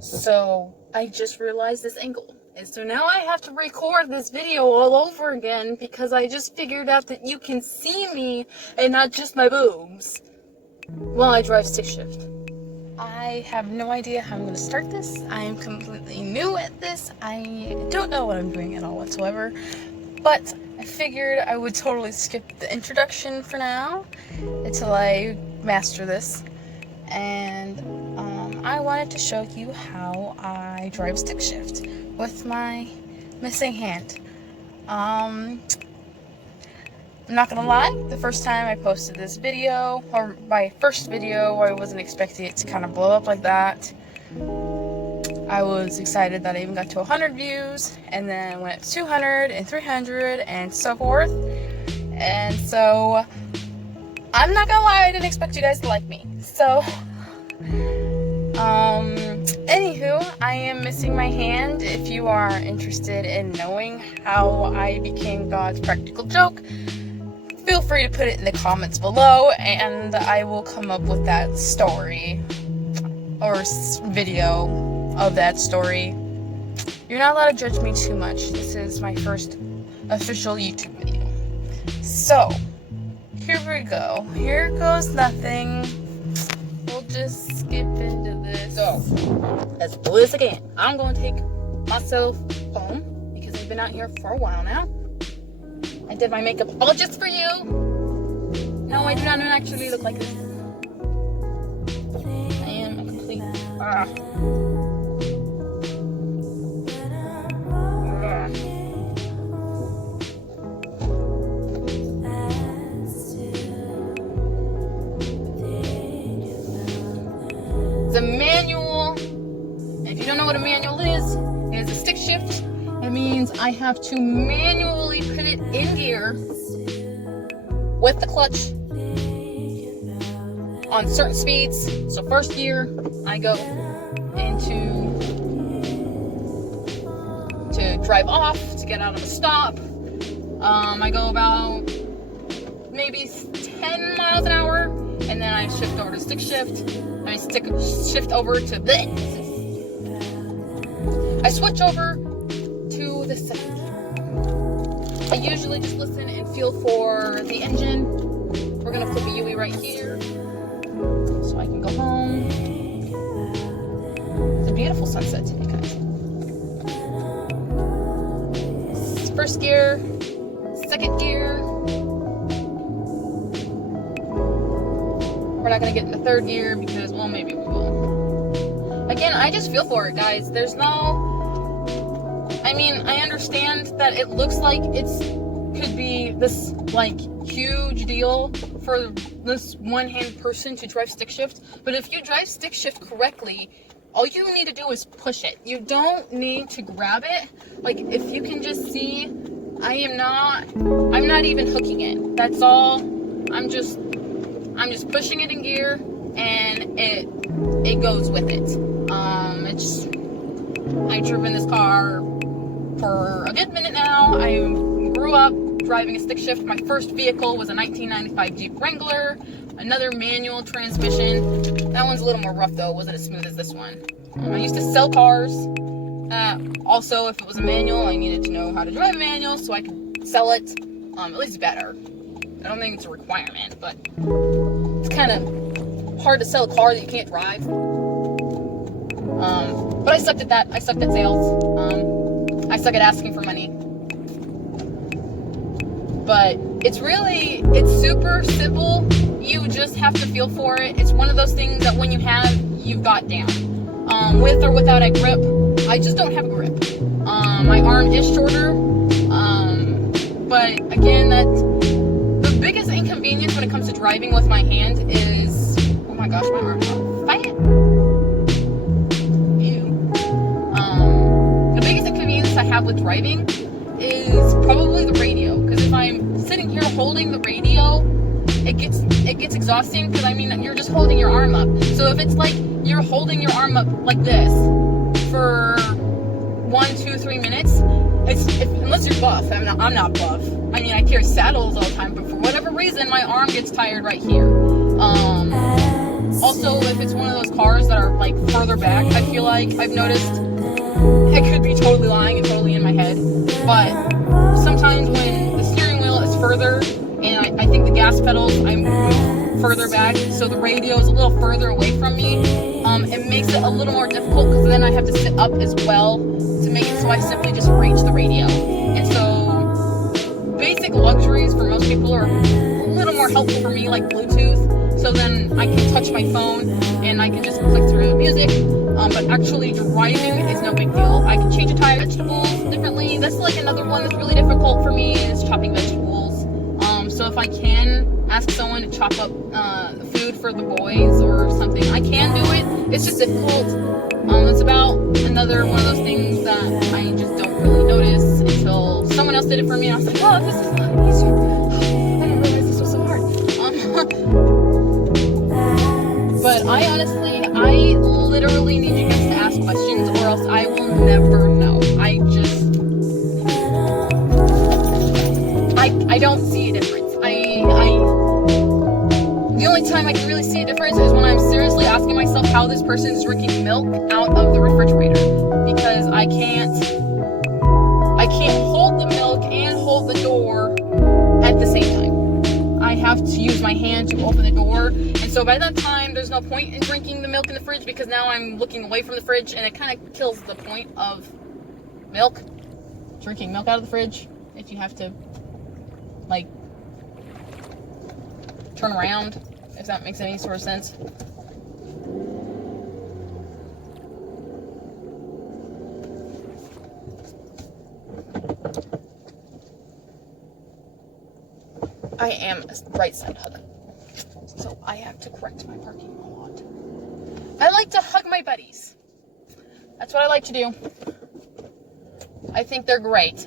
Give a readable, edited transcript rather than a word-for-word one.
So I just realized this angle. And so now I have to record this video all over again because I just figured out that you can see me and not just my boobs while I drive stick shift. I have no idea how I'm going to start this. I am completely new at this. I don't know what I'm doing at all whatsoever. But I figured I would totally skip the introduction for now until I master this. And I wanted to show you how I drive stick shift with my missing hand. I'm not gonna lie, the first time I posted this video, or my first video, I wasn't expecting it to kind of blow up like that. I was excited that I even got to 100 views, and then went 200 and 300 and so forth. And so I'm not gonna lie, I didn't expect you guys to like me. So anywho, I am missing my hand. If you are interested in knowing how I became God's practical joke, feel free to put it in the comments below, and I will come up with that story or video of that story. You're not allowed to judge me too much. This is my first official YouTube video. So, here we go. Here goes nothing. We'll just skip into this. So, as blue as I can, I'm going to take myself home because I've been out here for a while now. I did my makeup all just for you. No, I do not actually look like this. I am a complete... The manual, if you don't know what a manual is a stick shift. It means I have to manually put it in gear with the clutch on certain speeds. So first gear, I go into to drive off to get out of a stop. I go about maybe 10 miles an hour, and then I shift over to stick shift. Shift over to this. I switch over to the second. I usually just listen and feel for the engine. We're gonna flip a UE right here, so I can go home. It's a beautiful sunset today, guys. First gear, second gear. We're not gonna get in the third gear because, well, maybe we will. Again, I just feel for it, guys. There's no... I mean, I understand that it looks like could be this, like, huge deal for this one-hand person to drive stick shift. But if you drive stick shift correctly, all you need to do is push it. You don't need to grab it. Like, if you can just see, I'm not even hooking it. That's all. I'm just pushing it in gear, and it goes with it. I've driven this car for a good minute now. I grew up driving a stick shift. My first vehicle was a 1995 Jeep Wrangler, another manual transmission. That one's a little more rough though. It wasn't as smooth as this one. I used to sell cars. Also, if it was a manual, I needed to know how to drive a manual so I could sell it. At least better. I don't think it's a requirement, but it's kind of hard to sell a car that you can't drive. But I sucked at that. I sucked at sales. I suck at asking for money. But it's super simple. You just have to feel for it. It's one of those things that when you've got down. With or without a grip, I just don't have a grip. My arm is shorter. But again, the biggest inconvenience when it comes to driving with my hand is, oh my gosh, my arm's on fire. The biggest inconvenience I have with driving is probably the radio, because if I'm sitting here holding the radio, it gets exhausting, because I mean you're just holding your arm up. So if it's like you're holding your arm up like this for 1, 2, 3 minutes, unless you're buff. I'm not buff. I mean, I carry saddles all the time, but for whatever reason, my arm gets tired right here. Also, if it's one of those cars that are like further back, I feel like I've noticed, I could be totally lying and totally in my head, but sometimes when the steering wheel is further and I think the gas pedals, I'm further back, so the radio is a little further away from me, it makes it a little more difficult because then I have to sit up as well to make it so I simply just reach the radio. And so basic luxuries for most people are a little more helpful for me, like Bluetooth, so then I can touch my phone and I can just click through the music. But actually driving is no big deal. I can change a tire, vegetables differently. That's like another one that's really difficult for me, is chopping vegetables. So if I can ask someone to chop up the food for the boys or something, I can do it. It's just difficult. It's about another one of those things that I just don't really notice until someone else did it for me, and I was like, oh, this is a lot easier. I didn't realize this was so hard. But I honestly, I literally need you guys to ask questions, or else I will never know. I don't see a difference. The only time I can really see a difference is when I'm seriously asking myself how this person is drinking milk out of the refrigerator, because I can't hold the milk and hold the door at the same time. I have to use my hand to open the door, and so by that time there's no point in drinking the milk in the fridge, because now I'm looking away from the fridge, and it kind of kills the point of milk, drinking milk out of the fridge, if you have to like turn around, if that makes any sort of sense. I am a right side hugger, so I have to correct my parking a lot. I like to hug my buddies. That's what I like to do. I think they're great.